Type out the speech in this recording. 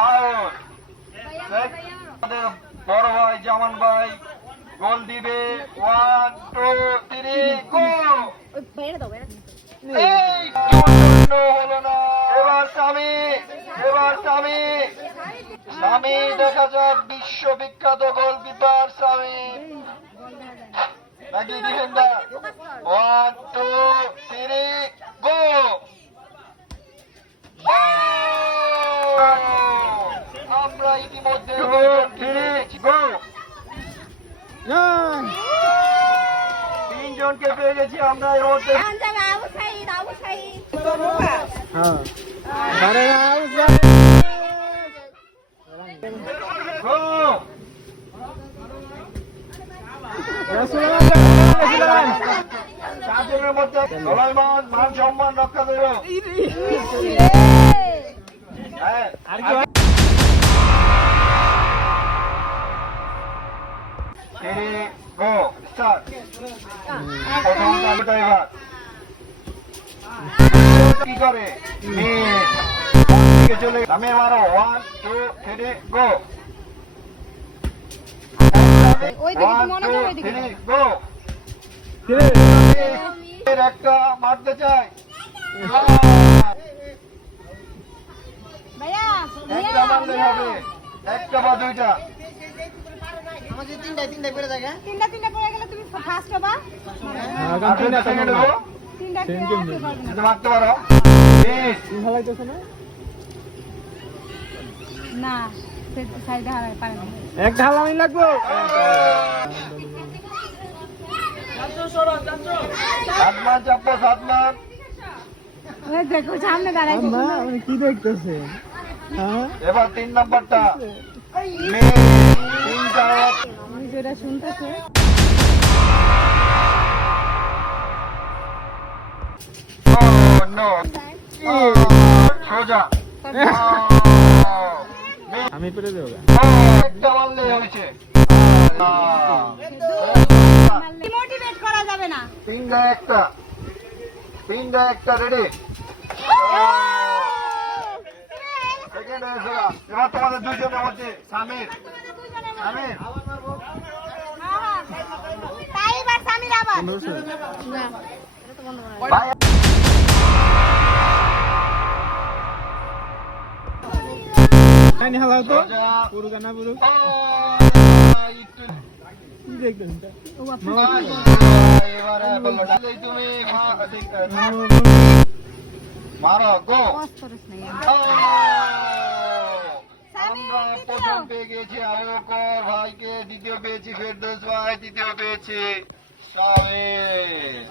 Out. আমাদের বড় ভাই জামান ভাই গোল দিবে। 1 2 3 গো। এই হলো না। এবার স্বামী দেখা যাক বিশ্ববিখ্যাত গোলকিপার স্বামী নাকি ডিফেন্ডার। 1 2 3 গো। আমরা ইতিমধ্যে তিনজনকে পেয়ে গেছি আমরা এর মধ্যে। চারজনের মধ্যে সোলাইমান মান সম্মান রক্ষা করো। কি করে চলে নামে মারো। 1 2 3 গো। 1 2 3 গো। একটা মারতে চাই। একটা মারলে হবে, একটা বা দুইটা। তিনটা পড়ে গেলে তুমি ফার্স্ট হবা। মারতে পারো না, সাইডে হারাই পারে না। এক ঢালামি লাগবো। 7 মান চাপো, 7 মান। দেখো সামনে দাঁড়াইছে। কি দেখতেছে? এবার 3 নাম্বারটা যেটা শুনতেছে সোজা। আমি পেরে দেবো। একটা মারলে হয়েছে। মোটিভেট করা যাবে না। তিনটা একটা রেডি। সেকেন্ড হয়েছে। এবার তোমাদের দুইজনের মধ্যে সামির তাই এবার সামির আবার ভাই। হালাও তো পুরো গানা পুরো কি দেখতেছেন? তুমি মারো গো। আমরা প্রথম পেয়ে গেছি আবুবকর ভাইকে, দ্বিতীয় পেয়েছি ফেরদৌস ভাই, তৃতীয় পেয়েছি সামির।